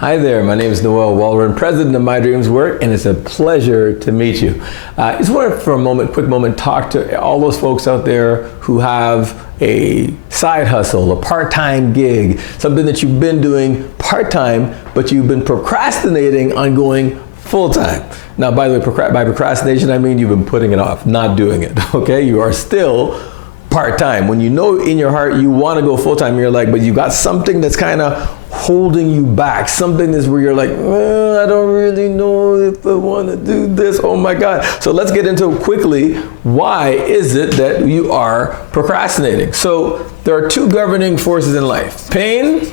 Hi there, my name is Noel, Walren, president of My Dreams Work, and it's a pleasure to meet you. I just want to, for a quick moment, talk to all those folks out there who have a side hustle, a part-time gig, something that you've been doing part-time, but you've been procrastinating on going full-time. Now, by the way, by procrastination, I mean you've been putting it off, not doing it, okay? You are still part-time. When you know in your heart you want to go full-time, you're like, but you got something that's kind of holding you back, something that's where you're like, well, I don't really know if I want to do this. Oh my God. So let's get into quickly, why is it that you are procrastinating? So there are two governing forces in life, pain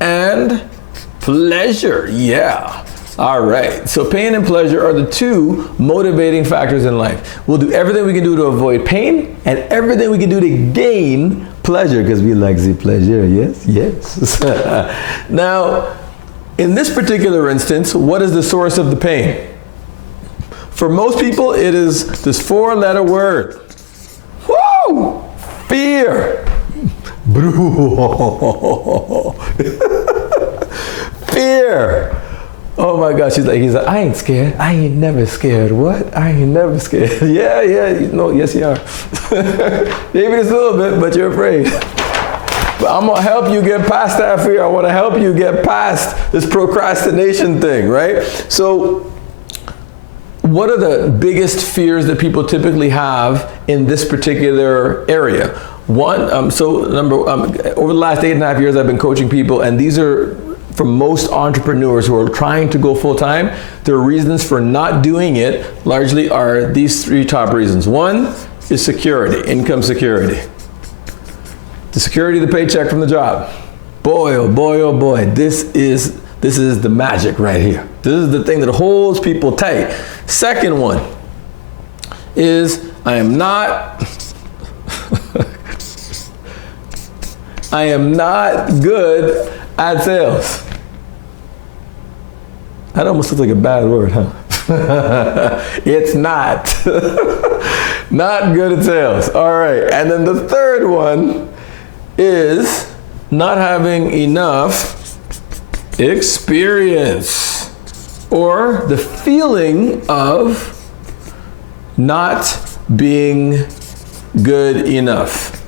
and pleasure. Yeah. All right, so pain and pleasure are the two motivating factors in life. We'll do everything we can do to avoid pain and everything we can do to gain pleasure, because we like the pleasure, yes, yes. Now, in this particular instance, what is the source of the pain? For most people, it is this four-letter word. Woo! Fear. Fear. Oh my gosh, he's like, I ain't scared. I ain't never scared. What? I ain't never scared. Yeah, no, yes you are. Maybe just a little bit, but you're afraid. But I'm gonna help you get past that fear. I wanna help you get past this procrastination thing, right? So, what are the biggest fears that people typically have in this particular area? One, over the last 8.5 years, I've been coaching people, and these are, for most entrepreneurs who are trying to go full-time, their reasons for not doing it largely are these three top reasons. One is security, income security. The security of the paycheck from the job. Boy, oh boy, oh boy, this is the magic right here. This is the thing that holds people tight. Second one is I am not good at sales. That almost looks like a bad word, huh? It's not. Not good at sales. All right. And then the third one is not having enough experience, or the feeling of not being good enough.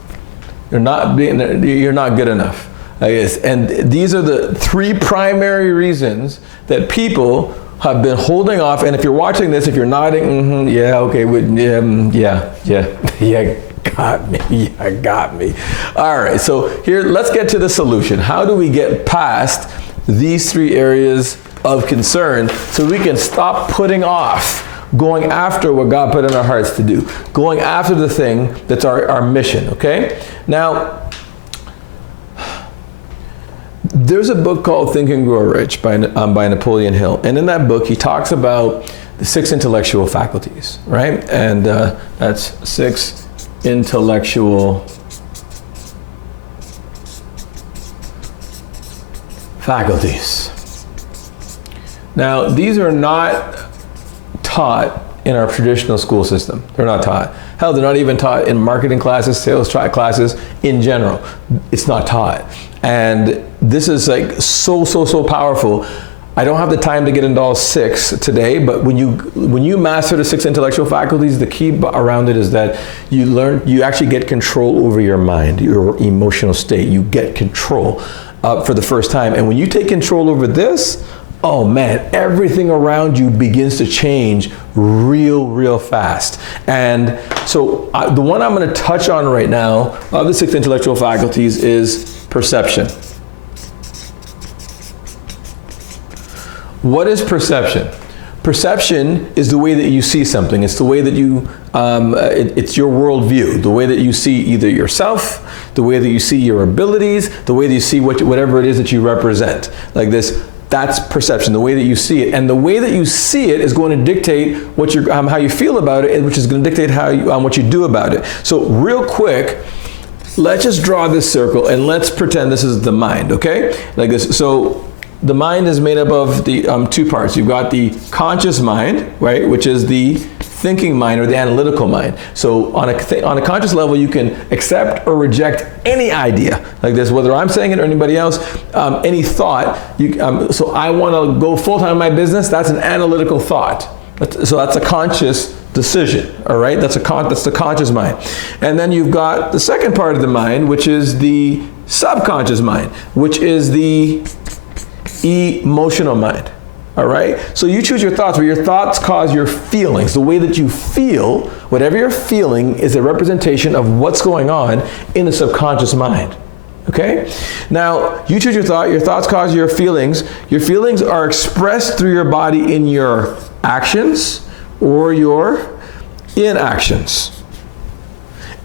You're not good enough. I guess. And these are the three primary reasons that people have been holding off. And if you're watching this, if you're nodding, yeah, okay, yeah, got me. All right, so here, let's get to the solution. How do we get past these three areas of concern so we can stop putting off going after what God put in our hearts to do, going after the thing that's our mission, okay? Now, there's a book called Think and Grow Rich by Napoleon Hill. And in that book, he talks about the 6 intellectual faculties, right? And that's 6 intellectual faculties. Now, these are not taught in our traditional school system. They're not taught. Hell, they're not even taught in marketing classes, sales classes in general. It's not taught. And this is like so powerful. I don't have the time to get into all 6 today, but when you master the 6 intellectual faculties, the key around it is that you actually get control over your mind, your emotional state. You get control for the first time. And when you take control over this, oh man, everything around you begins to change real fast. And so the one I'm going to touch on right now of the 6 intellectual faculties is perception. What is perception? Perception is the way that you see something. It's the way that you, it's your worldview, the way that you see either yourself, the way that you see your abilities, the way that you see whatever it is that you represent. Like this, that's perception, the way that you see it. And the way that you see it is going to dictate what how you feel about it, which is going to dictate what you do about it. So real quick, let's just draw this circle and let's pretend this is the mind, okay? Like this. So the mind is made up of the 2 parts. You've got the conscious mind, right, which is the thinking mind or the analytical mind. So on a conscious level, you can accept or reject any idea like this, whether I'm saying it or anybody else, any thought. So I want to go full-time in my business. That's an analytical thought. So that's a conscious decision, all right? That's the conscious mind. And then you've got the second part of the mind, which is the subconscious mind, which is the emotional mind. All right? So you choose your thoughts, where your thoughts cause your feelings. The way that you feel, whatever you're feeling, is a representation of what's going on in the subconscious mind. Okay? Now, you choose your thoughts cause your feelings. Your feelings are expressed through your body in your actions or your inactions.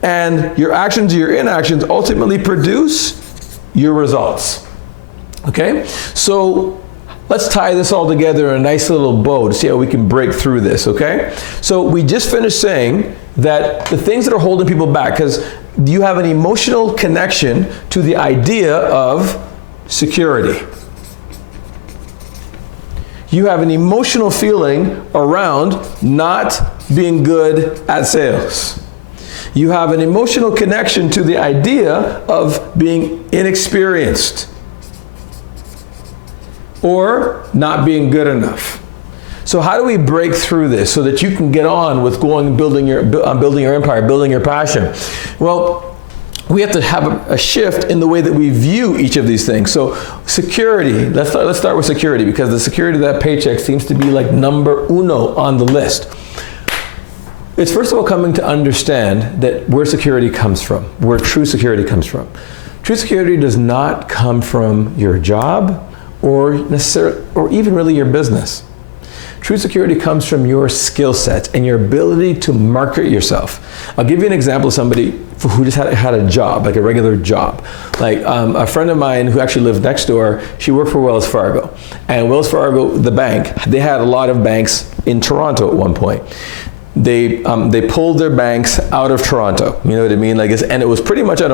And your actions or your inactions ultimately produce your results. Okay? So let's tie this all together in a nice little bow to see how we can break through this, okay? So we just finished saying that the things that are holding people back, because you have an emotional connection to the idea of security. You have an emotional feeling around not being good at sales. You have an emotional connection to the idea of being inexperienced or not being good enough. So how do we break through this so that you can get on with building your empire, building your passion? Well, we have to have a shift in the way that we view each of these things. So security, let's start with security, because the security of that paycheck seems to be like number uno on the list. It's first of all coming to understand that where security comes from, where true security comes from. True security does not come from your job, or even really your business. True security comes from your skill sets and your ability to market yourself. I'll give you an example of somebody who just had a job, like a regular job. Like a friend of mine who actually lived next door, she worked for Wells Fargo. And Wells Fargo, the bank, they had a lot of banks in Toronto at one point. They pulled their banks out of Toronto. You know what I mean? And it was pretty much on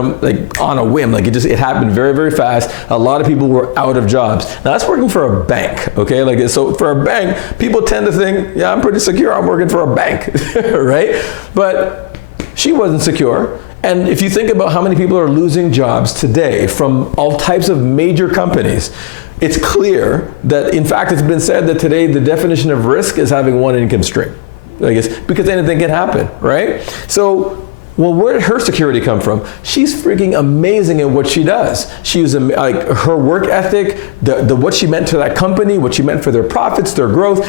a whim. It happened very, very fast. A lot of people were out of jobs. Now that's working for a bank, okay? So for a bank, people tend to think, yeah, I'm pretty secure. I'm working for a bank, right? But she wasn't secure. And if you think about how many people are losing jobs today from all types of major companies, it's clear that, in fact, it's been said that today the definition of risk is having one income stream. Because anything can happen, right? So, well, where did her security come from? She's freaking amazing at what she does. Her work ethic, what she meant to that company, what she meant for their profits, their growth,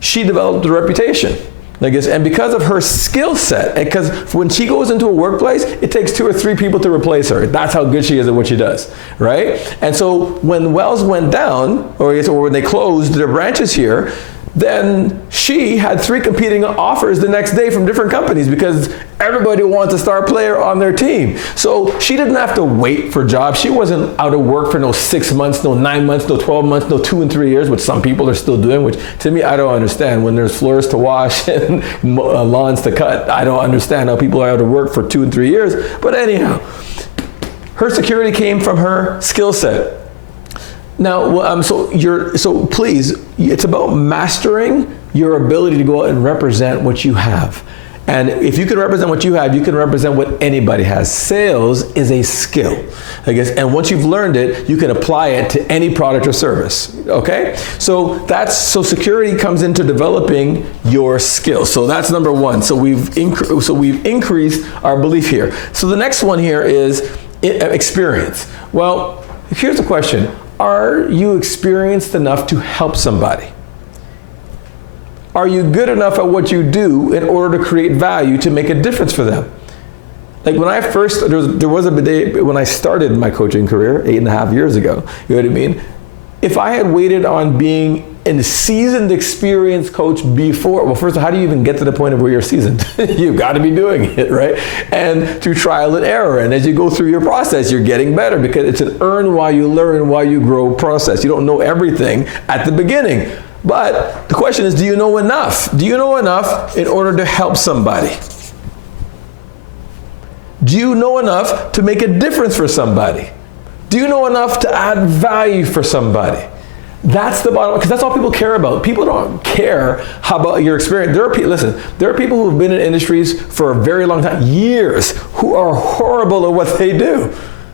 she developed a reputation. And because of her skill set, because when she goes into a workplace, it takes 2 or 3 people to replace her. That's how good she is at what she does, right? And so when Wells went down, or when they closed their branches here, then she had 3 competing offers the next day from different companies because everybody wants a star player on their team. So she didn't have to wait for jobs. She wasn't out of work for no 6 months, no 9 months, no 12 months, no 2 and 3 years, which some people are still doing, which to me, I don't understand. When there's floors to wash and lawns to cut, I don't understand how people are out of work for 2 and 3 years. But anyhow, her security came from her skill set. Now, so please, it's about mastering your ability to go out and represent what you have. And if you can represent what you have, you can represent what anybody has. Sales is a skill, I guess. And once you've learned it, you can apply it to any product or service. Okay? So security comes into developing your skills. So that's number one. So we've increased our belief here. So the next one here is experience. Well, here's the question. Are you experienced enough to help somebody? Are you good enough at what you do in order to create value to make a difference for them? Like when I first, there was a day when I started my coaching career 8.5 years ago, you know what I mean? If I had waited on being a seasoned, experienced coach before, well, first of all, how do you even get to the point of where you're seasoned? You've got to be doing it, right? And through trial and error. And as you go through your process, you're getting better because it's an earn while you learn, while you grow process. You don't know everything at the beginning. But the question is, do you know enough? Do you know enough in order to help somebody? Do you know enough to make a difference for somebody? Do you know enough to add value for somebody? That's the bottom line, because that's all people care about. People don't care how about your experience. There are people who have been in industries for a very long time, years, who are horrible at what they do.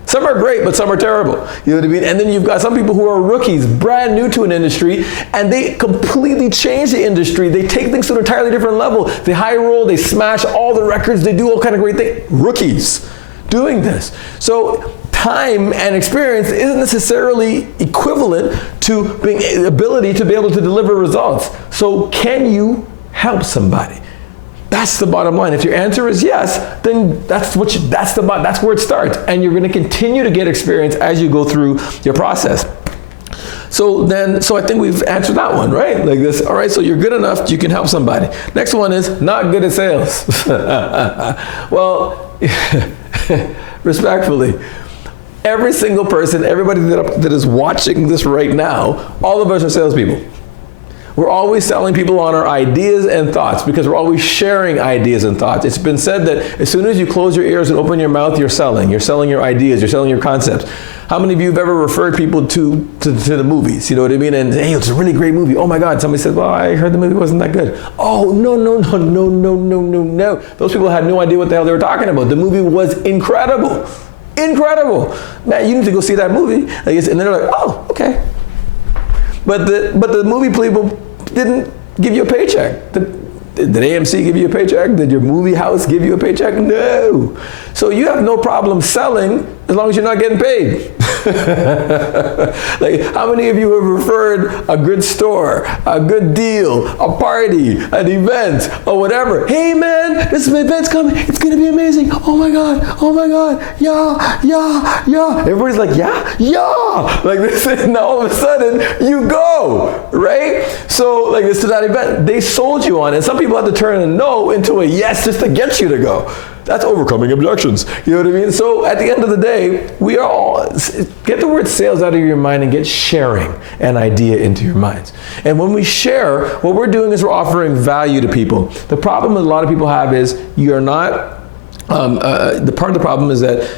Some are great, but some are terrible. You know what I mean? And then you've got some people who are rookies, brand new to an industry, and they completely change the industry. They take things to an entirely different level. They high roll, they smash all the records, they do all kind of great things. Rookies doing this. So time and experience isn't necessarily equivalent to being ability to be able to deliver results. So can you help somebody? That's the bottom line. If your answer is yes, then that's where it starts, and you're going to continue to get experience as you go through your process. So I think we've answered that one, right? Like this. All right. So you're good enough. You can help somebody. Next one is not good at sales. Well, respectfully, every single person, everybody that is watching this right now, all of us are salespeople. We're always selling people on our ideas and thoughts, because we're always sharing ideas and thoughts. It's been said that as soon as you close your ears and open your mouth, you're selling. You're selling your ideas. You're selling your concepts. How many of you have ever referred people to the movies? You know what I mean? And hey, it's a really great movie. Oh my God. Somebody said, well, I heard the movie wasn't that good. Oh, no. Those people had no idea what the hell they were talking about. The movie was incredible. Incredible. Man, you need to go see that movie. And they're like, oh, okay. But the movie people didn't give you a paycheck. Did AMC give you a paycheck? Did your movie house give you a paycheck? No. So you have no problem selling as long as you're not getting paid. Like, how many of you have referred a good store, a good deal, a party, an event, or whatever? Hey man, this event's coming. It's going to be amazing. Oh my God. Yeah. Everybody's like, yeah. Like this, and all of a sudden you go, right? So like this to that event, they sold you on it. Some people have to turn a no into a yes just to get you to go. That's overcoming objections. You know what I mean? So at the end of the day, we are all, get the word sales out of your mind and get sharing an idea into your minds. And when we share, what we're doing is we're offering value to people. The problem that a lot of people have is you're not, the part of the problem is that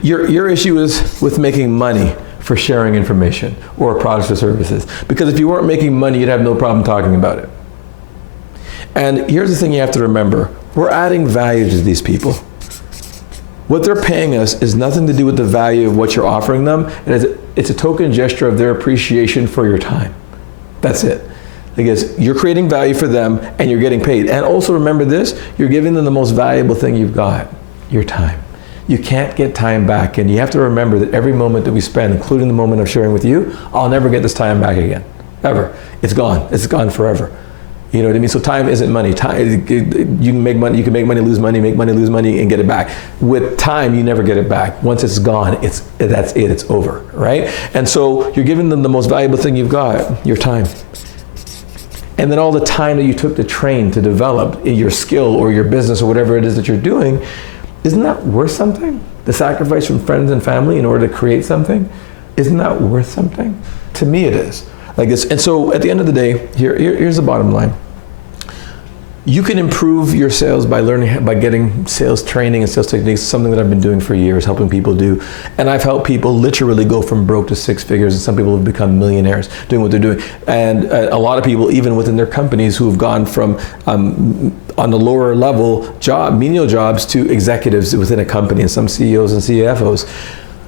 your issue is with making money for sharing information or products or services. Because if you weren't making money, you'd have no problem talking about it. And here's the thing you have to remember. We're adding value to these people. What they're paying us is nothing to do with the value of what you're offering them. It's a token gesture of their appreciation for your time. That's it. Because you're creating value for them and you're getting paid. And also remember this, you're giving them the most valuable thing you've got, your time. You can't get time back, and you have to remember that every moment that we spend, including the moment of sharing with you, I'll never get this time back again, ever. It's gone. It's gone forever. You know what I mean? So time isn't money. Time, you can make money, lose money, make money, lose money, and get it back. With time, you never get it back. Once it's gone, that's it, it's over, right? And so you're giving them the most valuable thing you've got, your time. And then all the time that you took to train, to develop your skill or your business or whatever it is that you're doing, isn't that worth something? The sacrifice from friends and family in order to create something, isn't that worth something? To me, it is. Like this. And so at the end of the day, here's the bottom line. You can improve your sales by getting sales training and sales techniques, something that I've been doing for years, helping people do. And I've helped people literally go from broke to six figures, and some people have become millionaires doing what they're doing. And a lot of people, even within their companies, who have gone from on the lower level menial jobs to executives within a company, and some CEOs and CFOs.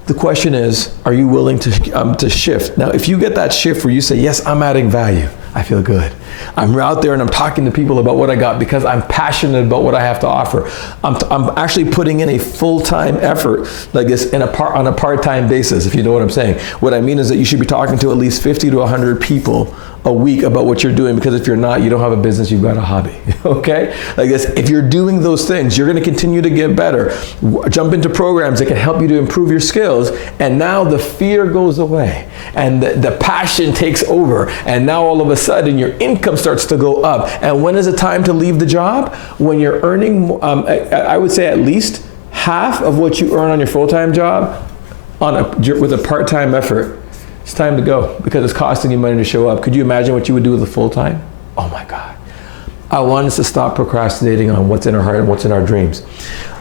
The question is, are you willing to shift? Now, if you get that shift where you say, yes, I'm adding value, I feel good. I'm out there and I'm talking to people about what I got because I'm passionate about what I have to offer. I'm actually putting in a full-time effort like this on a part-time basis, if you know what I'm saying. What I mean is that you should be talking to at least 50 to 100 people a week about what you're doing, because if you're not, you don't have a business, you've got a hobby, okay? Like this, if you're doing those things, you're gonna continue to get better. Jump into programs that can help you to improve your skills, and now the fear goes away, and the passion takes over, and now all of a sudden your income starts to go up. And when is it time to leave the job? When you're earning, I would say at least half of what you earn on your full-time job with a part-time effort. It's time to go, because it's costing you money to show up. Could you imagine what you would do with a full-time? Oh my God. I want us to stop procrastinating on what's in our heart and what's in our dreams.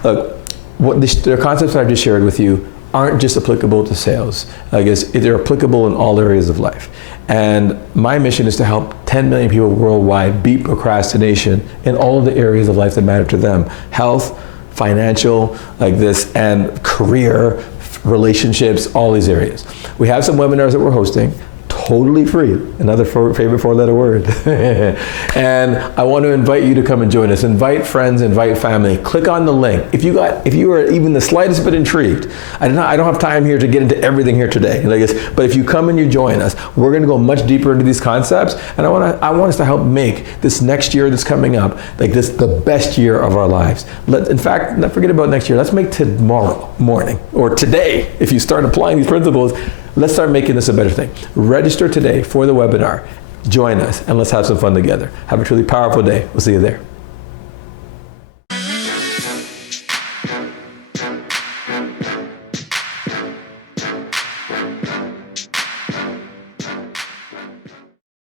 Look, the concepts that I've just shared with you aren't just applicable to sales. I guess they're applicable in all areas of life. And my mission is to help 10 million people worldwide beat procrastination in all of the areas of life that matter to them. Health, financial, like this, and career, relationships, all these areas. We have some webinars that we're hosting, totally free, another favorite four-letter word. And I want to invite you to come and join us. Invite friends, invite family. Click on the link. If you are even the slightest bit intrigued, I don't have time here to get into everything here today, but if you come and you join us, we're going to go much deeper into these concepts, and I want us to help make this next year that's coming up, like this, the best year of our lives. In fact, not forget about next year. Let's make tomorrow morning, or today, if you start applying these principles, let's start making this a better thing. Register today for the webinar. Join us, and let's have some fun together. Have a truly powerful day. We'll see you there.